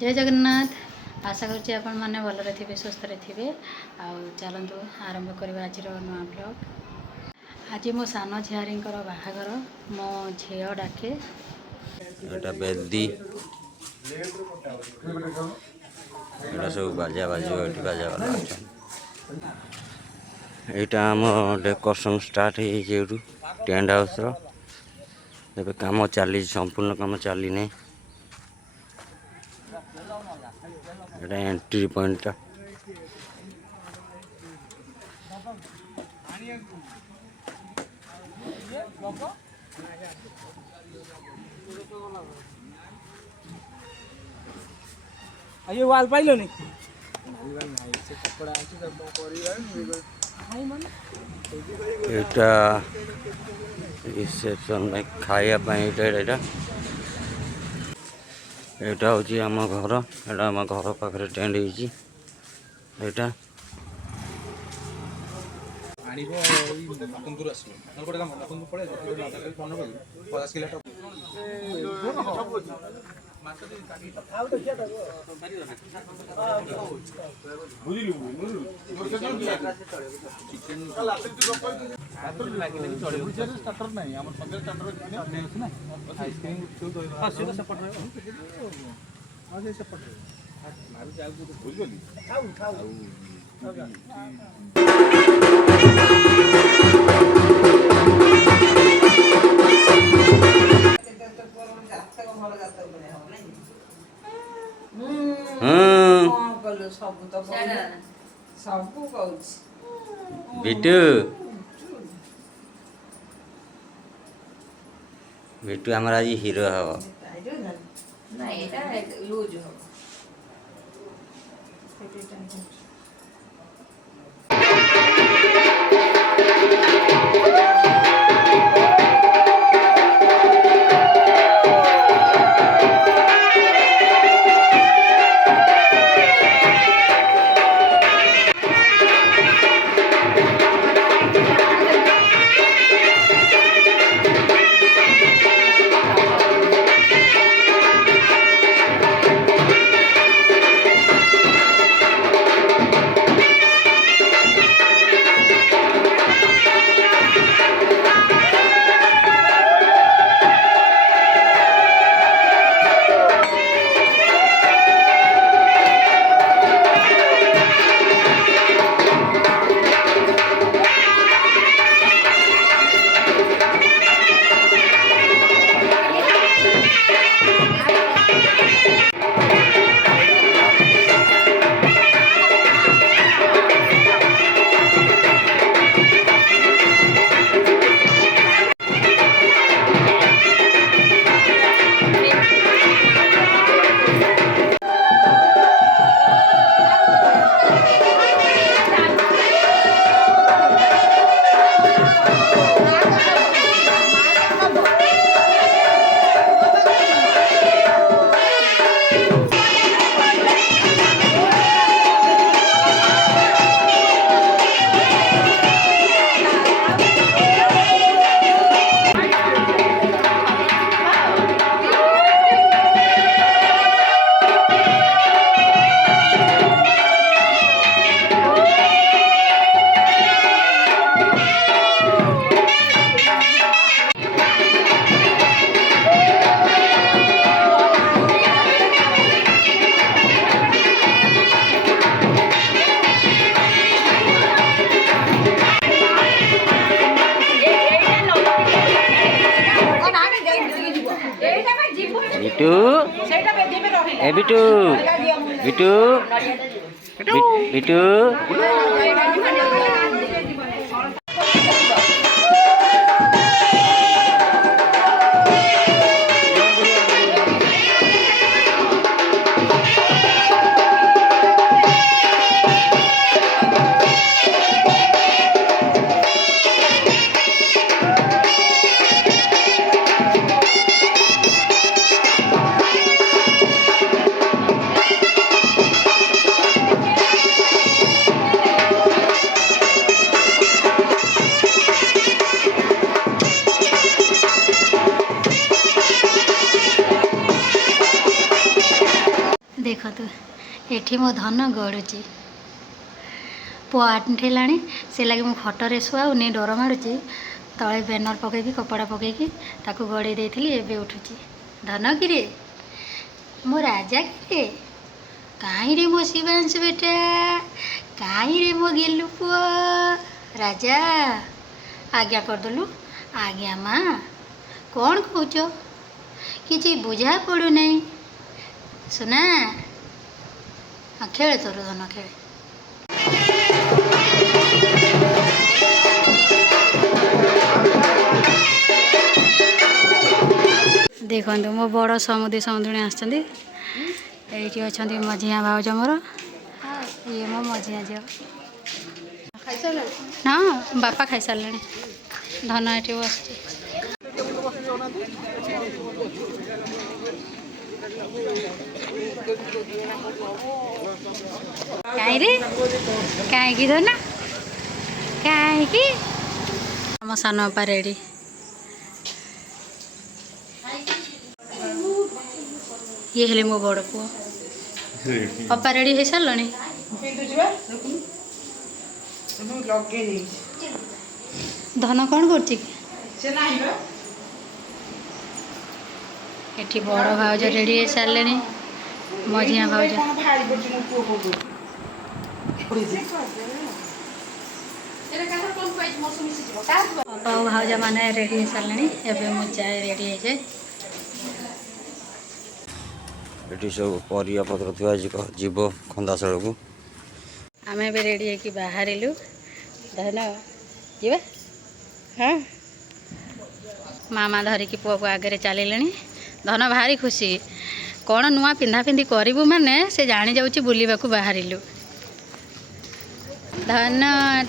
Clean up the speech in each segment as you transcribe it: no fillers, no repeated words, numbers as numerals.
जय जगन्नाथ। आशा करुँचे आपण मैंने भलरे थे स्वस्थ थे। चलतु आरंभ करवा आज नुआ ब्लॉग। आज मो सान झियारी बाहागर मो झी डाके बेदी सब बाजा बाजा बाजा वाला यहाँ आम डेकोरेशन स्टार्ट हो टेंट हाउस रे काम चली संपूर्ण काम चली नहीं एंट्री पॉइंट ये वाल पाइलो नहीं यहाँ रिसेप्शन में खायापी यहाँ हूँ आम घर यहाँ आम घर पाखे टेंट होता बिटू बिटू हमारा आज हीरो हम बिटू ए बिटू बिटू बिटू ଦେଖନ୍ତୁ ଏଠି ମୋ ଧନ ଗଡ଼ୁଛି। ପୁଅ ଆଣ୍ଠେଇଲାଣି, ସେ ଲାଗି ମୁଁ ଖଟରେ ଶୁଆଉନି, ଡର ମାଡ଼ୁଛି। ତଳେ ବ୍ୟାନର ପକେଇକି କପଡ଼ା ପକେଇକି ତାକୁ ଗଡ଼େଇ ଦେଇଥିଲି, ଏବେ ଉଠୁଛି। ଧନ କିରେ, ମୋ ରାଜା କିରେ, କାହିଁରେ ମୋ ଶିବାଂଶ ବେଟା, କାହିଁରେ ମୋ ଗେଲୁ ପୁଅ ରାଜା। ଆଜ୍ଞା କରିଦେଲୁ। ଆଜ୍ଞା ମା, କ'ଣ କହୁଛ? କିଛି ବୁଝା ପଡ଼ୁନାହିଁ ସୁନା। ହଁ ଖେଳେ ତୋର ଧନ ଖେଳେ। ଦେଖନ୍ତୁ ମୋ ବଡ଼ ସମୁଦୁଣୀ ଆସିଛନ୍ତି। ଏଇଠି ଅଛନ୍ତି ମଝିଆ ଭାଉଜ ମୋର, ଇଏ ମୋ ମଝିଆ ଝିଅ। ହଁ ବାପା ଖାଇସାରିଲେଣି। ଧନ ଏଠି ବସିଛି। କାହିଁରେ, କାହିଁକି ଧନ, କାହିଁକି? ଆମ ସାନ ବାପା ରେଡ଼ି। ଇଏ ହେଲେ ମୋ ବଡ଼ ପୁଅ। ଅପା ରେଡ଼ି ହେଇସାରିଲଣି? ଧନ କ'ଣ କରୁଛି? ଏଠି ବଡ଼ ଭାଉଜ ରେଡ଼ି ହେଇସାରିଲେଣି, ମଝିଆ ଭାଉଜ। ଅପା ଓ ଭାଉଜ ମାନେ ରେଡ଼ି ହେଇସାରିଲେଣି, ଏବେ ମୁଁ ଯାଏ ରେଡ଼ି ହେଇଯାଏ। ଏଠି ସବୁ ପରିବା ପତ୍ର ଥିବା ଯିବ ଖନ୍ଦାଶାଳକୁ। ଆମେ ଏବେ ରେଡ଼ି ହେଇକି ବାହାରିଲୁ। ଧନ ଯିବା। ହଁ ମାମା ଧରିକି ପୁଅକୁ ଆଗରେ ଚାଲିଲେଣି। ଧନ ଭାରି ଖୁସି। କ'ଣ ନୂଆ ପିନ୍ଧାପିନ୍ଧି କରିବୁ ମାନେ ସେ ଜାଣିଯାଉଛି ବୁଲିବାକୁ ବାହାରିଲୁ। ଧନ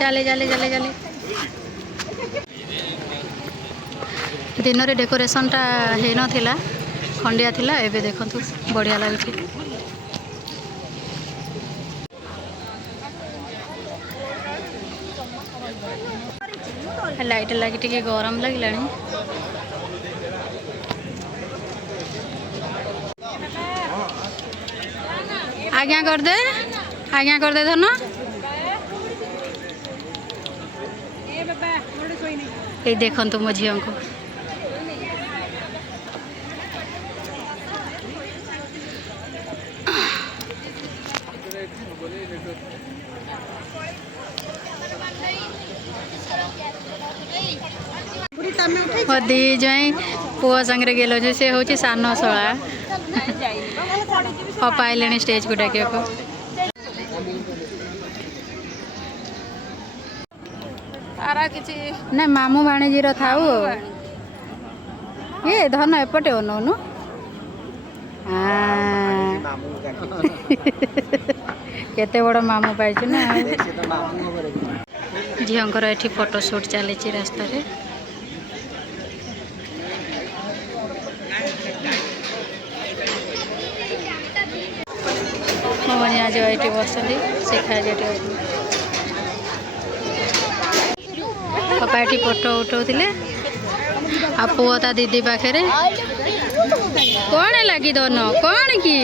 ଚାଲେ ଚାଲେ ଚାଲେ ଚାଲେ। ଦିନରେ ଡେକୋରେସନ୍ଟା ହେଇନଥିଲା, ଖଣ୍ଡିଆ ଥିଲା। ଏବେ ଦେଖନ୍ତୁ ବଢ଼ିଆ ଲାଗୁଛି। ଲାଇଟ୍ ଲାଗି ଟିକେ ଗରମ ଲାଗିଲାଣି। ଆଜ୍ଞା କରିଦେ, ଆଜ୍ଞା କରିଦେ ଧନ। ଏଇ ଦେଖନ୍ତୁ ମୋ ଝିଅଙ୍କୁ। ମୋ ଦି ଜଇଁ ପୁଅ ସାଙ୍ଗରେ ଗେଲଉଛି। ସେ ହେଉଛି ସାନ ଶଳା। ଅପା ଆଇଲେଣି ଷ୍ଟେଜକୁ ଡାକିବାକୁ। ନା ମାମୁଁ ଭାଣିଜୀର ଥାଉ। ଇଏ ଧନ ଏପଟେ ଅନଉନୁ। କେତେ ବଡ଼ ମାମୁଁ ପାଇଛୁ ନା। ଝିଅଙ୍କର ଏଠି ଫଟୋ ସୁଟ୍ ଚାଲିଛି ରାସ୍ତାରେ। ମୋ ମଝିଆ ଝିଅ ଏଠି ବସିଛନ୍ତି, ଶିଖା ଏଠି ଅଛନ୍ତି। ବାପା ଏଠି ଫଟୋ ଉଠାଉଥିଲେ, ଆଉ ପୁଅ ତା ଦିଦି ପାଖରେ। କ'ଣ ଲାଗି ଧନ, କ'ଣ କି?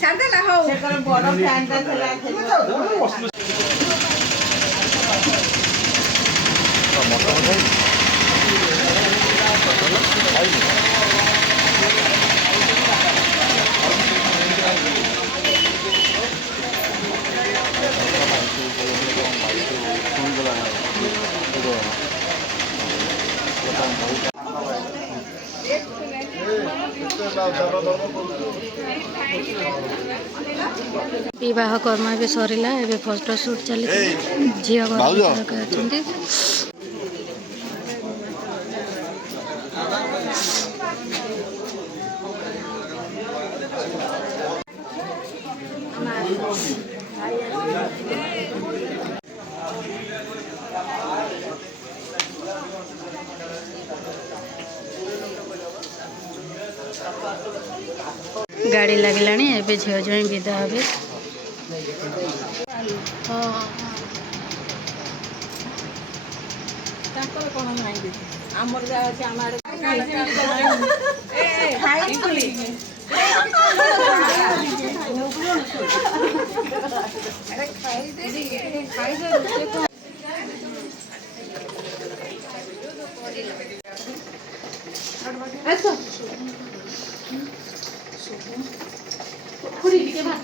ଛାଡ଼ିଦେଲା ହଉ ସେ ବଡ଼ ଫ୍ୟାନ୍ଟା ଥିଲା विवाह कर्म भी सरिला एबे फोटो शूट चली झील घर गाड़ी लगिलानी एबे झील जो विदा हे भात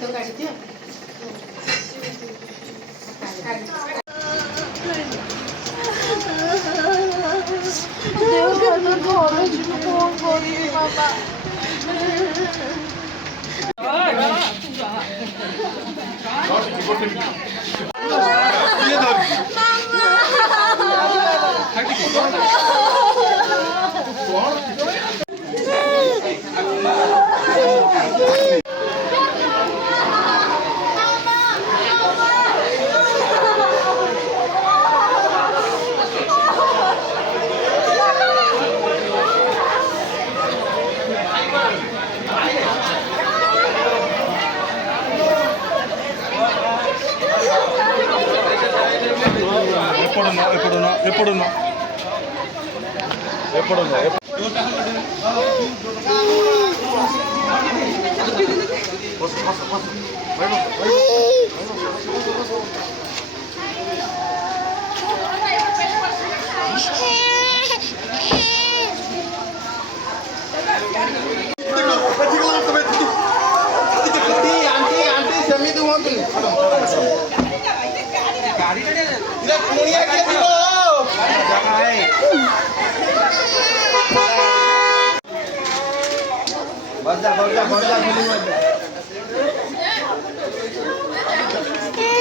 काढ़ी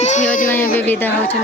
झील जो विदा होती।